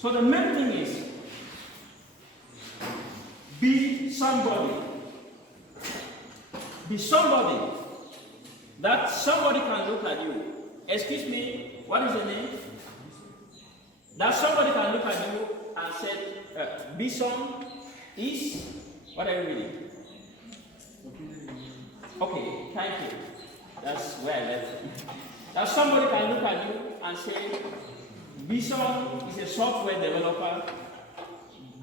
So the main thing is, be somebody. Be somebody that somebody can look at you. Excuse me, what is your name? That somebody can look at you and say, Bison is, what are you reading? Okay, thank you. That's where I left it. That somebody can look at you and say, Bison is a software developer.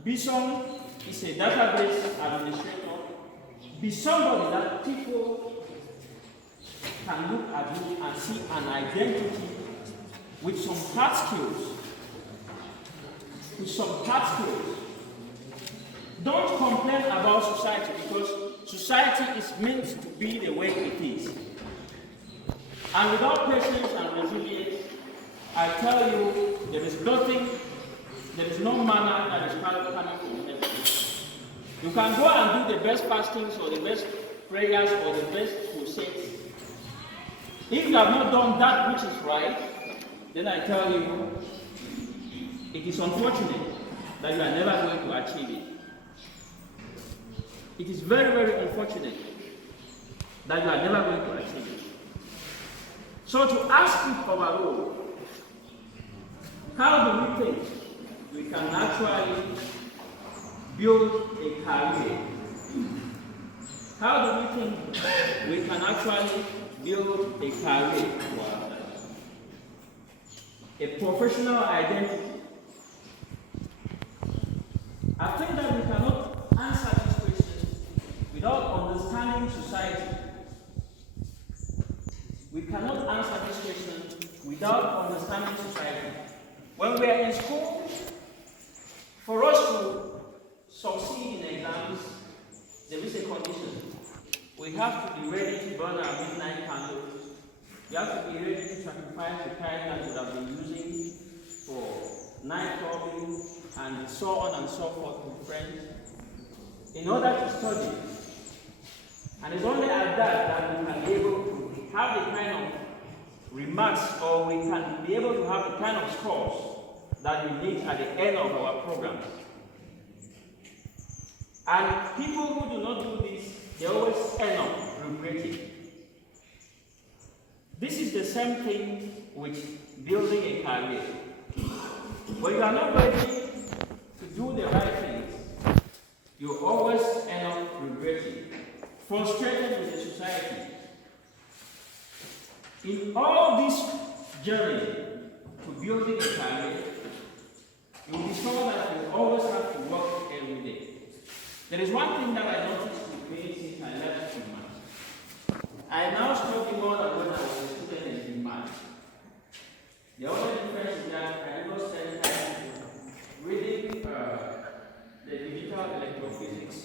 Bison is a database administrator. Be somebody that people can look at you and see an identity with some hard skills. With some hard skills. Don't complain about society, because society is meant to be the way it is. And without patience and resilience, I tell you, there is nothing, there is no manna that is coming from heaven. You can go and do the best fastings or the best prayers or the best crusades. If you have not done that which is right, then I tell you, it is unfortunate that you are never going to achieve it. It is very, very unfortunate that you are never going to achieve it. So to ask it overall, how do we think we can actually build a career? How do we think we can actually build a career for ourselves? A professional identity. I think that we cannot answer this question without understanding society. We cannot answer this question without understanding society. When we are in school, for us to succeed in exams, there is a condition. We have to be ready to burn our midnight candles. We have to be ready to sacrifice the time that we have been using for night clubbing and so on and so forth with friends in order to study. And it's only at that we can be able to have the kind of remarks, or we can be able to have the kind of scores that we need at the end of our program. And people who do not do this, they always end up regretting. This is the same thing with building a career. When you are not ready to do the right things, you always end up regretting, frustrated with the society. In all this journey to building a career, you will discover that you always have to work every day. There is one thing that I noticed with me since I left Fonban. I now study more than when I was a student in math. The only difference is that I never spend time reading the digital electrophysics,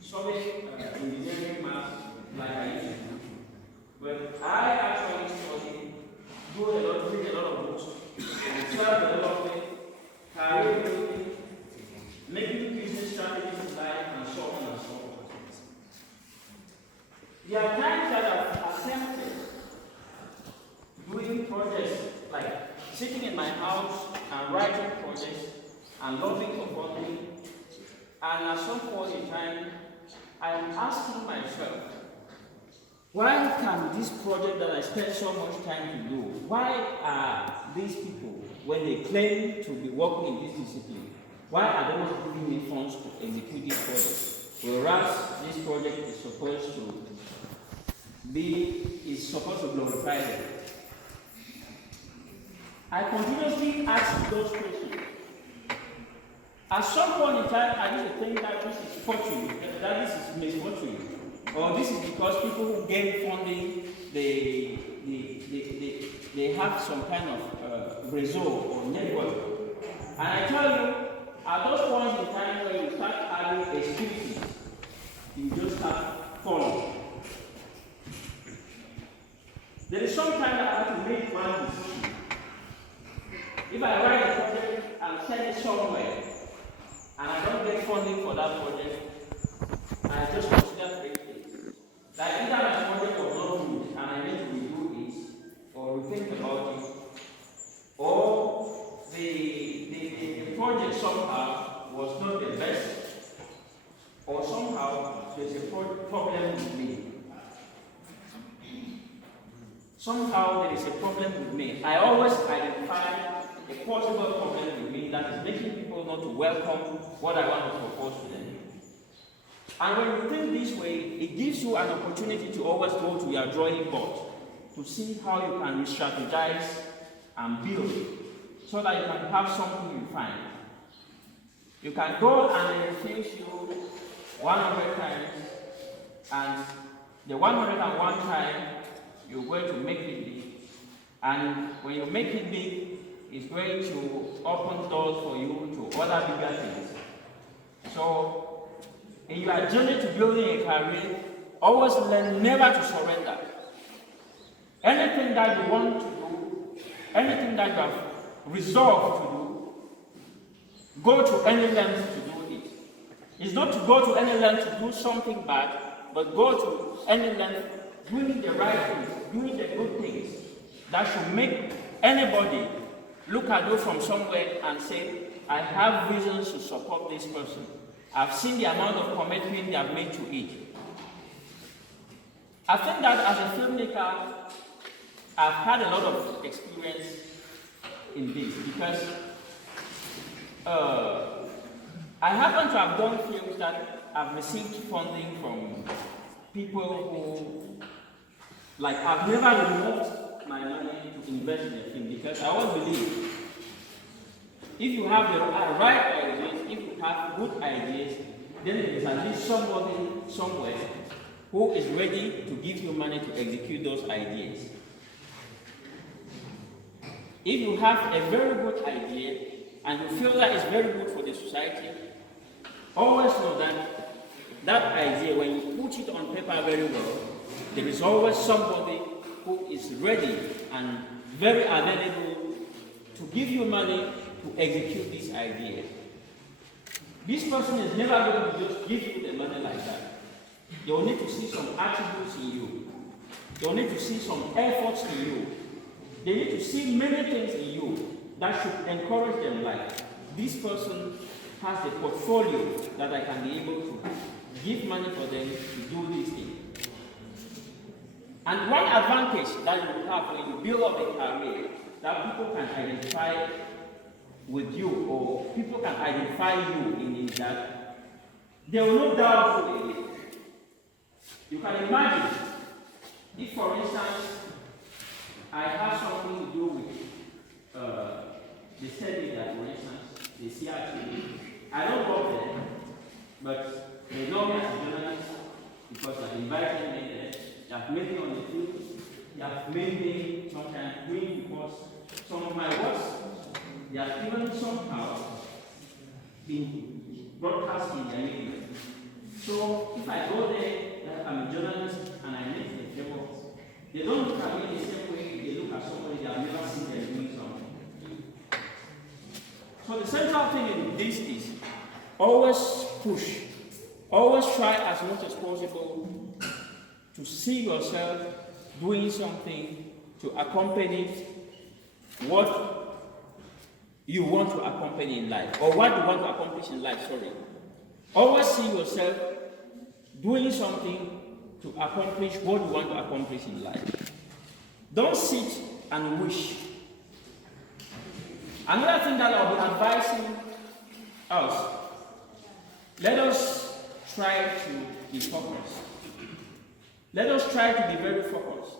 solving engineering math like I used to do. But I actually study, read a lot of books, self-development, career building, making business strategies in life, and so on and so on. There are times that I've attempted doing projects like sitting in my house and writing projects and looking for funding, and at some point in time, I am asking myself, why can this project that I spent so much time to do, why are these people, when they claim to be working in this discipline, why are they not giving me funds to execute this project? Whereas this project is supposed to glorify them. I continuously ask those questions. At some point in time, I used to think that this is fortune, that this is misfortune. Or this is because people who gain funding, they have some kind of result or network. And I tell you, at those points in time where you start having excuses, you just start falling. There is some time that I have to make one decision. If I write a project and send it somewhere, and I don't get funding for that project, I just consider three things. That either my project was not good and I need to redo it, or rethink about it, or the project somehow was not the best, or somehow there's a problem with me. Somehow there is a problem with me. I always identify a possible problem with me that is making people not to welcome what I want to propose to them. And when you think this way, it gives you an opportunity to always go to your drawing board to see how you can re-strategize and build so that you can have something you find. You can go and they refuse you 100 times, and the 101 time you're going to make it big. And when you make it big, it's going to open doors for you to other bigger things. So, in your journey to building a career, always learn never to surrender. Anything that you want to do, anything that you have resolved to do, go to any length to do it. It's not to go to any length to do something bad, but go to any length doing the right things, doing the good things that should make anybody look at you from somewhere and say, I have reasons to support this person. I've seen the amount of commitment they have made to it. I think that as a filmmaker, I've had a lot of experience in this because I happen to have done films that I've received funding from people who, like, I've never removed my money to invest in a film because I always believe if you have the right ideas, if you have good ideas, then there is at least somebody somewhere who is ready to give you money to execute those ideas. If you have a very good idea and you feel that it's very good for the society, always know that that idea, when you put it on paper very well, there is always somebody who is ready and very available to give you money to execute this idea. This person is never going to just give you the money like that. They will need to see some attributes in you. They will need to see some efforts in you. They need to see many things in you that should encourage them, like, this person has a portfolio that I can be able to give money for them to do this thing. And one advantage that you have when you build up a career that people can identify with you, or people can identify you in, is that they will no doubt who it is. You can imagine if, for instance, I have something to do with the study that, for instance, the CRT. I don't work there, but they know me as a journalist because I've invited me there. They have made me on the field. They have made me sometimes doing reports. Some of my works, they have even somehow been broadcast in the media. So if I go there, I'm a journalist and I make a favor, they don't look at me the same way they look at somebody they have never seen them doing something. So the central thing in this is always push. Always try as much as possible to see yourself doing something to accompany what you want to accompany in life, or what you want to accomplish in life, sorry. Always see yourself doing something to accomplish what you want to accomplish in life. Don't sit and wish. Another thing that I'll be advising us, let us try to be focused. Let us try to be very focused.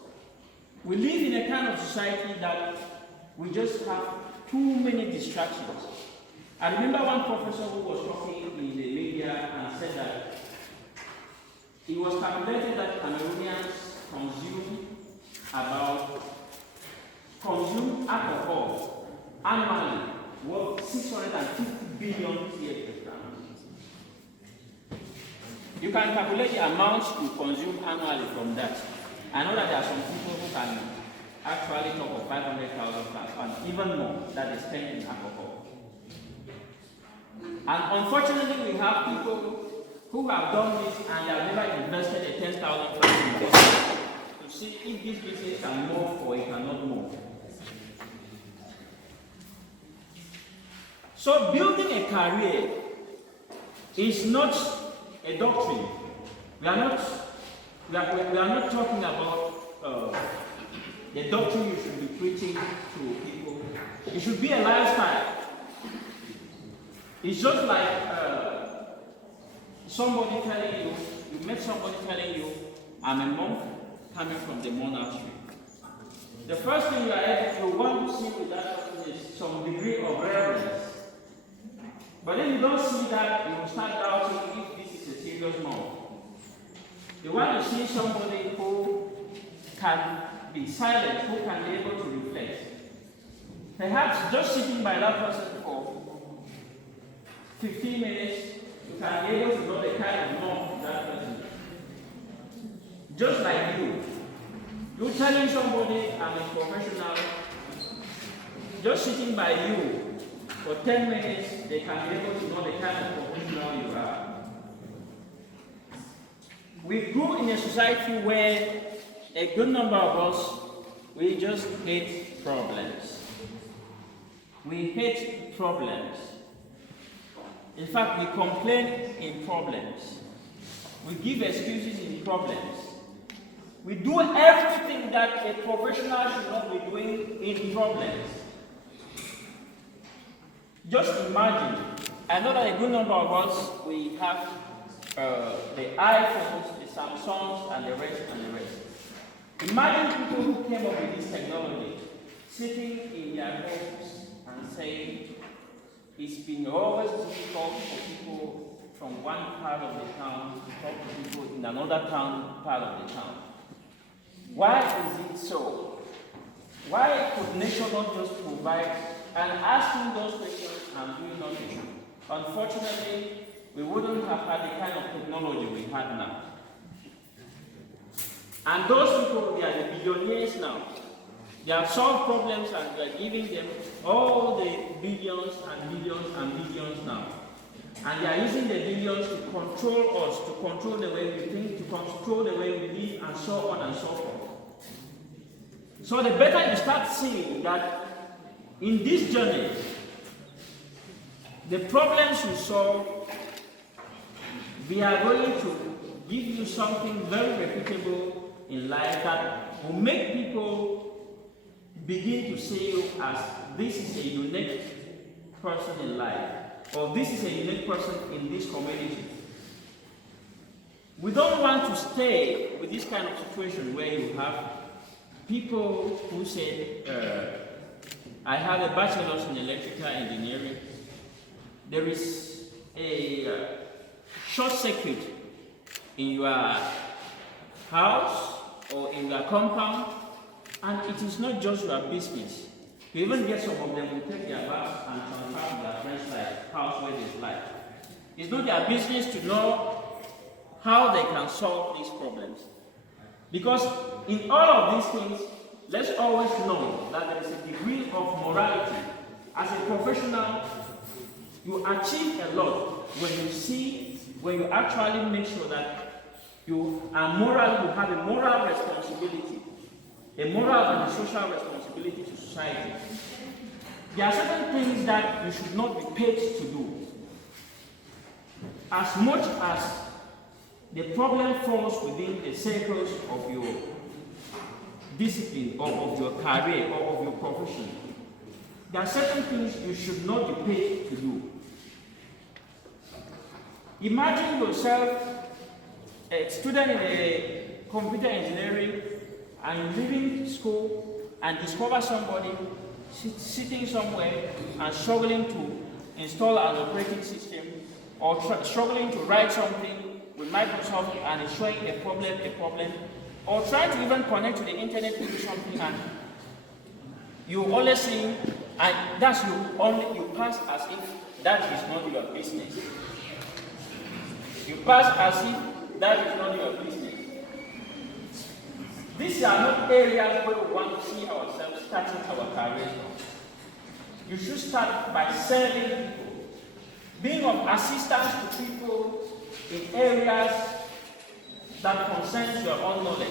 We live in a kind of society that we just have too many distractions. I remember one professor who was talking in the media and said that it was calculated that Cameroonians consume alcohol annually worth 650 billion CHF. You can calculate the amount you consume annually from that. I know that there are some people who can actually talk of 500,000 and even more that they spend in alcohol. And unfortunately, we have people who have done this and they have never invested a 10,000 francs in business to see if this business can move or it cannot move. So building a career is not a doctrine. We are not talking about the doctrine you should be preaching to people. It should be a lifestyle. It's just like somebody telling you, you met somebody telling you, I'm a monk coming from the monastery. The first thing you want to see with that person is some degree of reverence. But then you don't see that, you will start doubting if this is a serious monk. You want to see somebody who can be silent, who can be able to reflect. Perhaps just sitting by that person for 15 minutes, you can be able to know the kind of monk that person is. Just like you. You're telling somebody, I'm a professional, just sitting by you for 10 minutes, they can be able to know the kind of professional you are. We grew in a society where a good number of us, we just hate problems. We hate problems. In fact, we complain in problems. We give excuses in problems. We do everything that a professional should not be doing in problems. Just imagine, I know that a good number of us, we have the iPhones, the Samsungs, and the rest. Imagine people who came up with this technology, sitting in their homes and saying, it's been always difficult for people from one part of the town to talk to people in another part of the town. Why is it so? Why could nature not just provide and asking those questions and doing nothing? Unfortunately, we wouldn't have had the kind of technology we have now. And those people, they are the billionaires now. They have solved problems and we are giving them all the billions and billions and billions now. And they are using the billions to control us, to control the way we think, to control the way we live, and so on and so forth. So the better you start seeing that in this journey, the problems you solve, we are going to give you something very reputable in life that will make people begin to see you as this is a unique person in life, or this is a unique person in this community. We don't want to stay with this kind of situation where you have people who say, I have a bachelor's in electrical engineering. There is a short circuit in your house or in your compound, and it is not just your business. You even get some of them who take their baths and transfer to their friends' like house where there's light. It's not their business to know how they can solve these problems. Because in all of these things, let's always know that there is a degree of morality. As a professional, you achieve a lot when you actually make sure that you are moral, you have a moral responsibility, a moral and a social responsibility to society. There are certain things that you should not be paid to do. As much as the problem falls within the circles of your discipline, or of your career, or of your profession, there are certain things you should not be paid to do. Imagine yourself a student in a computer engineering and leaving school and discover somebody sitting somewhere and struggling to install an operating system, or struggling to write something with Microsoft and is showing a problem, or trying to even connect to the internet to do something, and you always see, and that's you pass as if that is not your business. You pass as if that is not your business. These are not areas where we want to see ourselves starting our careers. You should start by serving people, being of assistance to people in areas that concerns your own knowledge.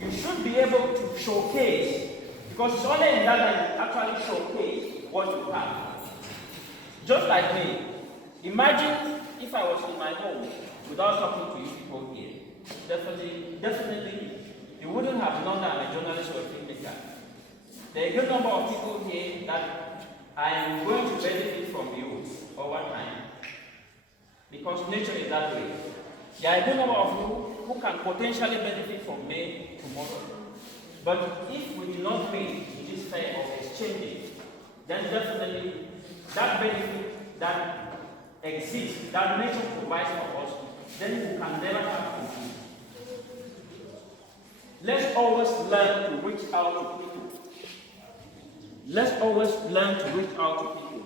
You should be able to showcase Because it's only in that that you actually showcase what you have. Just like me, imagine if I was in my home without talking to you people here. Definitely, you wouldn't have known that I'm a journalist or a filmmaker. There are a good number of people here that I am going to benefit from you over time. Because nature is that way. There are a good number of you who can potentially benefit from me tomorrow. But if we do not meet in this fair of exchanging, then definitely that benefit that exists, that nature provides for us, then we can never have complete. Let's always learn to reach out to people. Let's always learn to reach out to people.